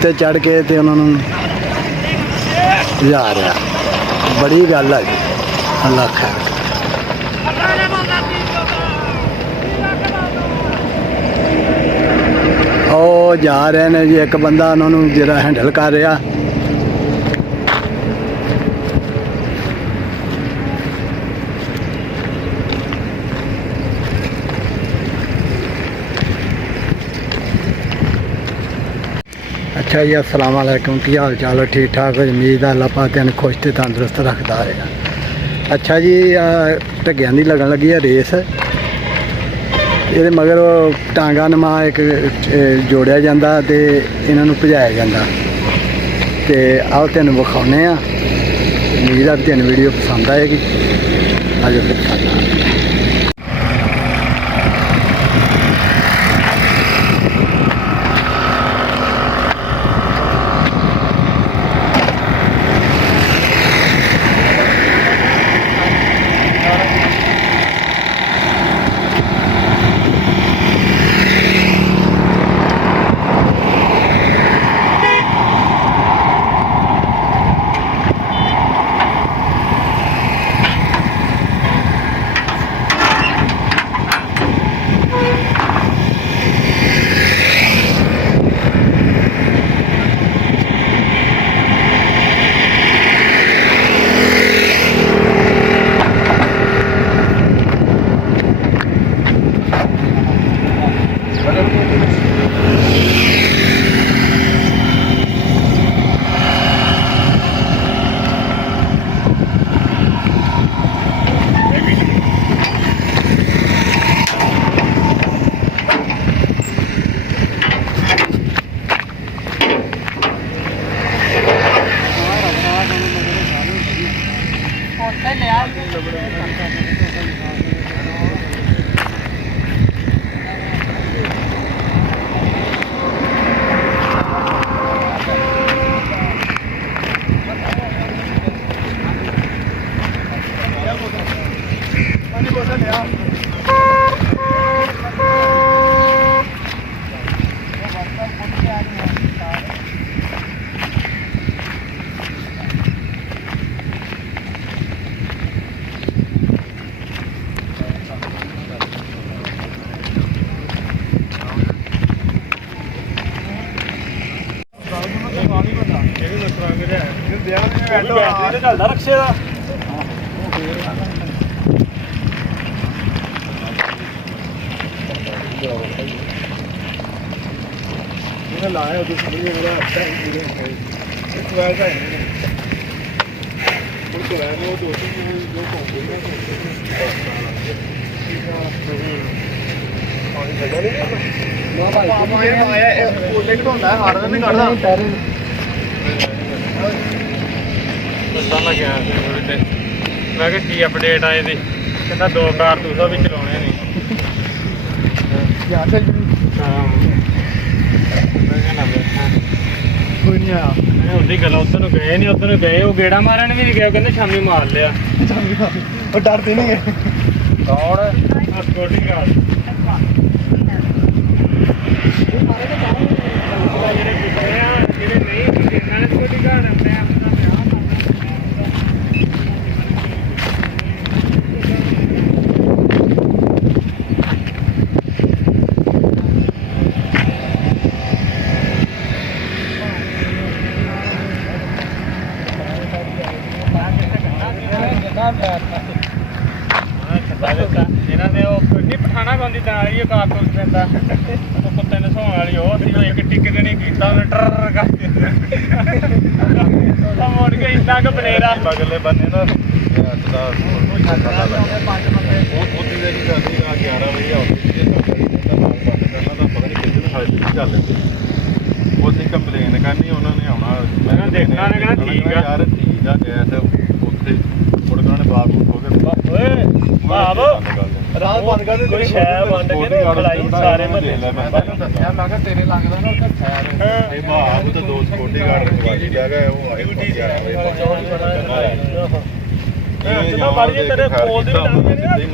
ਉੱਤੇ ਚੜ੍ਹ ਕੇ ਤੇ ਉਹਨਾਂ ਨੂੰ ਜਾ ਰਿਹਾ। ਬੜੀ ਗੱਲ ਹੈ ਜੀ। ਅੱਲਾ ਖੈਰ। ਉਹ ਜਾ ਰਹੇ ਨੇ ਜੀ, ਇੱਕ ਬੰਦਾ ਉਹਨਾਂ ਨੂੰ ਜਿਹੜਾ ਹੈਂਡਲ ਕਰ ਰਿਹਾ। अच्छा जी, अस्सलाम वालेकुम। की हाल चाल है? ठीक ठाक है। उम्मीद है अल्लाह पाक तेन खुश ते तंदुरुस्त रखता रहेगा। अच्छा जी, ढग्गियां दी लगन लगी है रेस। ये मगर टांगा नमा एक जोड़िया जाता तो इन्हों भजाया जाता। तो आओ तेन विखाने। उम्मीद है तेन वीडियो पसंद आएगी। आज फिर ਚੱਲਦਾ ਰਕਸ਼ੇ ਦਾ ਇਹ ਲਾਇਆ ਉਹ ਦੂਸਰੀ ਮੇਰਾ ਅੱਛਾ ਇੱਕ ਵਾਰ ਤਾਂ ਉਹ ਤੋਂ ਹੈ ਉਹ ਦੋ ਤਿੰਨ ਜੋ ਕੋਂਦੇ ਨੇ ਪਾਣੀ ਛੱਡਿਆ ਨਹੀਂ ਨਾ ਭਾਈ ਇਹ ਆਇਆ ਉਹਦੇ ਘਟਾਉਂਦਾ ਹਾਰਦਾ ਨਹੀਂ ਕੱਢਦਾ ਦੱਸਣ ਲੱਗਿਆ ਥੋੜੀ ਤੇ ਮੈਂ ਕਿਹਾ ਕੀ ਅਪਡੇਟ ਆਏ ਦੀ ਕਹਿੰਦਾ 2 ਕਾਰਤੂਸ ਵੀ ਚਲਾਉਣੇ ਨਹੀਂ ਯਾਰ ਚੱਲ ਹਾਂ ਕੋਈ ਨਹੀਂ ਆਇਆ ਉਹਦੀ ਗੱਲ ਉੱਧਰ ਨੂੰ ਗਏ ਨਹੀਂ ਉੱਧਰ ਨੂੰ ਗਏ ਉਹ ਗੇੜਾ ਮਾਰਨ ਵੀ ਨਹੀਂ ਗਿਆ ਕਹਿੰਦੇ ਸ਼ਾਮੀ ਮਾਰ ਲਿਆ ਉਹ ਡਰਦੇ ਨਹੀਂ ਗਏ ਕੌਣ ਸਕਿਉਰਟੀ ਗਾਰਡ ਜਿਹੜੇ ਪਿੱਛੇ ਆ ਜਿਹੜੇ ਨਹੀਂ ਇਹਨਾਂ ਨੇ ਸਕਿਉਰਟੀ ਗਾਰਡ ਹੁੰਦੇ ਆ ਇਹਨਾਂ ਨੇ ਉਹ ਨਹੀਂ ਪਠਾਣਾ ਗਾਉਂਦੀ ਤਾਂ ਵਾਲੀ ਕਾਰਤੂਸ ਪੈਂਦਾ ਉਹ ਕੁੱਤੇ ਨੇ ਸੌਣ ਵਾਲੀ ਉਹ ਸੀ ਉਹ ਇੱਕ ਟਿਕਟ ਨਹੀਂ ਕੀਤਾ ਉਹਨੇ ਟਰ ਕਰਕੇ ਤਾਂ ਮੋੜ ਕੇ ਇੰਨਾ ਕੁ ਬਨੇਰਾ ਬਗਲੇ ਬੰਨੇ ਨਾ ਅੱਜ ਦਾ ਉਹ ਉਹਦੀ ਜਿਹੜੀ ਸਾਡੀ 11 ਵਜੇ ਆਉਂਦੀ ਸੀ ਤਾਂ ਨਾਲ ਬੰਦ ਕਰਨਾ ਤਾਂ ਪਤਾ ਨਹੀਂ ਕਿੱਥੇ ਹਾਲੇ ਚੱਲ ਲੈਂਦੇ ਉਹਦੀ ਕੰਪਲੇਨ ਕਰਨੀ ਉਹਨਾਂ ਨੇ ਆਉਣਾ ਮੈਂ ਦੇਖਣਾ ਨੇ ਕਹਿੰਦਾ ਠੀਕ ਆ ਯਾਰ ਠੀਕ ਆ ਗੈਸ ਉੱਥੇ ਮੁੜ ਕੇ ਉਹਨੇ ਬਾਗ ਨੂੰ ਖੋਲ ਓਏ ਬਾਬ ਰਾਤ ਬੰਦ ਕਰ ਦੇ ਕੋਈ ਸ਼ੈ ਵੰਡ ਕੇ ਨਾ ਖਲਾਈ ਸਾਰੇ ਮਹੱਲੇ ਮੈਂ ਕਿਹਾ ਤੇਰੇ ਲੱਗਦਾ ਨਾ ਉੱਥੇ ਖੈਰ ਇਹ ਬਾਬ ਤਾਂ 2 ਸਕਿਉਰਟੀ ਗਾਰਡ ਰਖਵਾਈ ਜਗ੍ਹਾ ਉਹ ਆਏ ਜਦੋਂ ਬਾੜੀ ਤੇਰੇ ਕੋਲ ਦੇ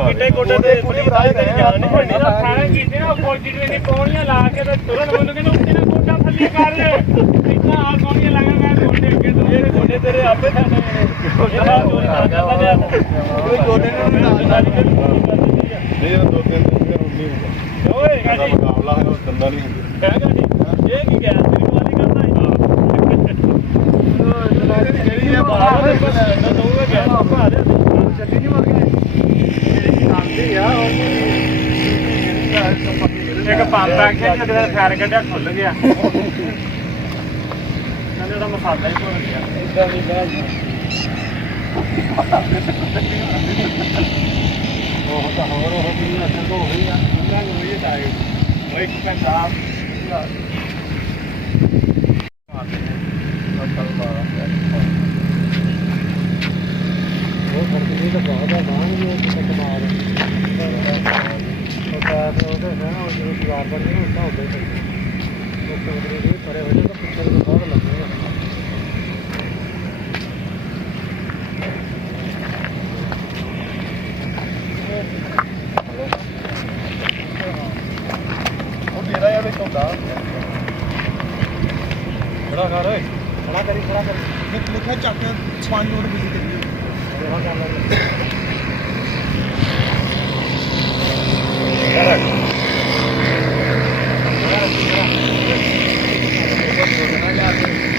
ਕਿੱਟੇ ਕੋਟੇ ਤੇ ਬੜੀ ਵਧਾਈ ਤੇਰੀ ਜਾਨ ਨਹੀਂ ਹੋਣੀ ਨਾ ਖਾਣਾ ਕੀਤੇ ਨਾ ਪੋਜ਼ਿਟਿਵ ਨਹੀਂ ਪੌਣੀਆਂ ਲਾ ਕੇ ਤੇ ਤੁਰੰਤ ਮੈਨੂੰ ਕਹਿੰਦਾ ਉੱਤੇ ਨਾ ਗੋਡਾ ਥੱਲੇ ਕਰ ਇੰਨਾ ਆ ਸੋਹਣੀਆਂ ਲੱਗਣ ਮੈਂ ਗੋਡੇ ਅੱਗੇ ਤੋਂ ਇਹ ਗੋਡੇ ਤੇਰੇ ਆਪੇ ਥੱਲੇ ਗੋਡਾ ਚੋਰੀ ਕਰ ਜਾਂਦਾ ਲਿਆ ਕੋਈ ਗੋਡੇ ਨੂੰ ਨਾਲ ਨਹੀਂ ਦੋ ਤਿੰਨ ਦਿਨ ਨਹੀਂ ਹੁੰਦਾ ਓਏ ਗਾਡੀ ਮੁਕਾਬਲਾ ਹੈ ਉਹ ਦੰਦਾ ਨਹੀਂ ਹੁੰਦਾ ਹੈ ਗਾਡੀ ਇਹ ਕੀ ਗਿਆ ਤੇਰੀ ਵਾਲੀ ਕਰਦਾ ਹੈ ਜਿਹੜੀ ਇਹ ਬਾਹਰ ਨਾ ਦਊਗਾ ਗਿਆ ਭਾ ਦੇ ਚੱਲੀ ਨਹੀਂ ਮਰ ਗਏ ਆਂਦੀ ਆ ਇੱਕ ਪੰਪ ਆ ਗਿਆ ਜਿਹਦੇ ਨਾਲ ਫੈਰ ਕੱਢਿਆ ਖੁੱਲ ਗਿਆ ਕਹਿੰਦੇ ਉਹਦਾ ਮਸਾਲਾ ਹੀ ਭੁੱਲ ਗਿਆ ਇਦਾਂ ਨਹੀਂ ਬਹਿ ਉਹ ਤਾਂ ਹੋਰ ਉਹ ਵੀ ਅਸਲ ਤੋਂ ਹੋਈ ਆ ਉਹਨਾਂ ਨੂੰ ਇਹ ਤਾਂ ਹੈ ਉਹ ਇੱਕ ਪੰਜਾਬ ਉਹ ਫਰਕ ਤਾਂ ਬਹੁਤ ਆ ਬਾਹਰ ਵੀ ਉਹ ਕਿਤੇ ਕਮਾਲ ਉਹ ਤਾਂ ਉਹਦੇ ਹੈ ਉਹ ਜਦੋਂ ਦੀਵਾਰ ਬਣੀ ਉਹ ਤਾਂ ਉੱਡੇ ਪਈ ਉਹ ਕਮਰੇ ਦੇ ਪਰੇ ਹੋ ਜਾਂਦਾ ਪਿੱਛੇ ਤੋਂ ਬਹੁਤ ਲੱਗੇਗਾ ਉਹ ਤੇਰਾ ਯਾਰ ਵਿੱਚ ਹੁੰਦਾ ਖੜਾ ਕਰ ਓਏ ਖੜਾ ਕਰੀ ਲਿਖਿਆ ਚੱਕ ਸਪੰਜ ਨੋਟ ਬਿਜ਼ੀ ਕਰੀ ਇਹ ਕਰ ਲੈ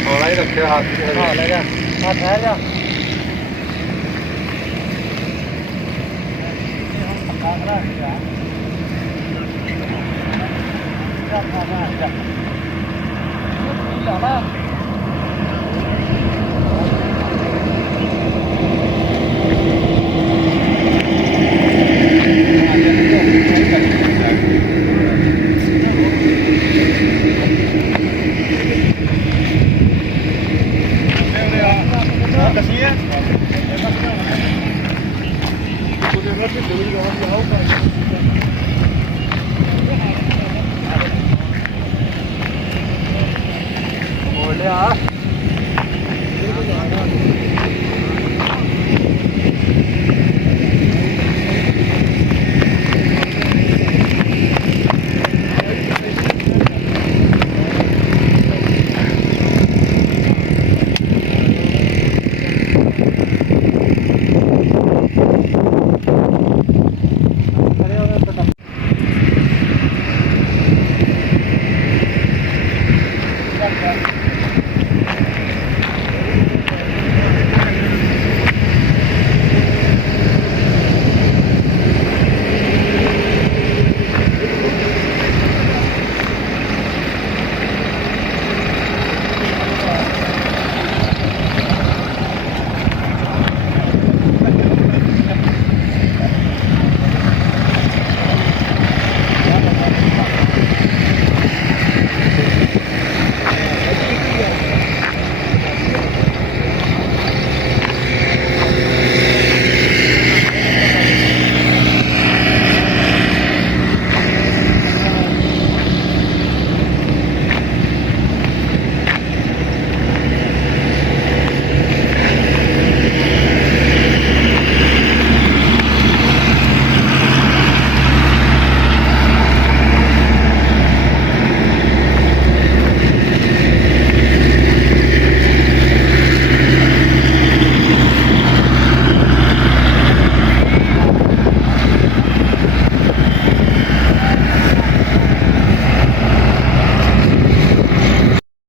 ਹੌਲਾ ਹੀ ਰੱਖਿਆ ਹੱਥ ਹਾਂ ਲੈ ਜਾ ਹੱਥ ਹੈ ਜਾ बोलिया